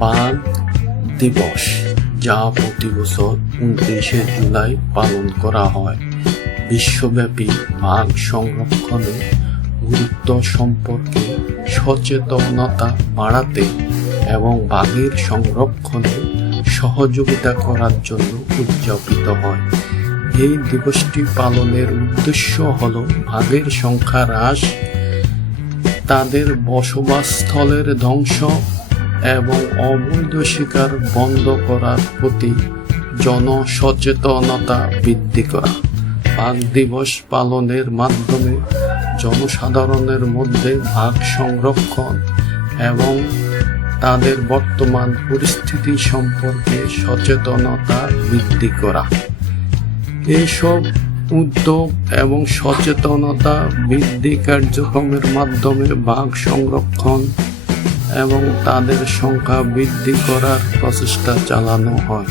বাঘ দিবস, যা প্রতি বছর উনত্রিশে জুলাই পালন করা হয়। বিশ্বব্যাপী বাঘ সংরক্ষণে গুরুত্ব সম্পর্কে সচেতনতা বাড়াতে এবং বাঘের সংরক্ষণে সহযোগিতা করার জন্য উদযাপিত হয়। এই দিবসটি পালনের উদ্দেশ্য হল বাঘের সংখ্যা হ্রাস তাদের বসবাসস্থলের ধ্বংস এবং অবৈধ শিকার বন্ধ করার প্রতি জনসচেতনতা বৃদ্ধি করা। বাঘ দিবস পালনের মাধ্যমে জনসাধারণের মধ্যে বাঘ সংরক্ষণ এবং তাদের বর্তমান পরিস্থিতি সম্পর্কে সচেতনতা বৃদ্ধি করা। এসব উদ্যোগ এবং সচেতনতা বৃদ্ধি কার্যক্রমের মাধ্যমে বাঘ সংরক্ষণ এবং তাদের সংখ্যা বৃদ্ধি করার প্রচেষ্টা চালানো হয়।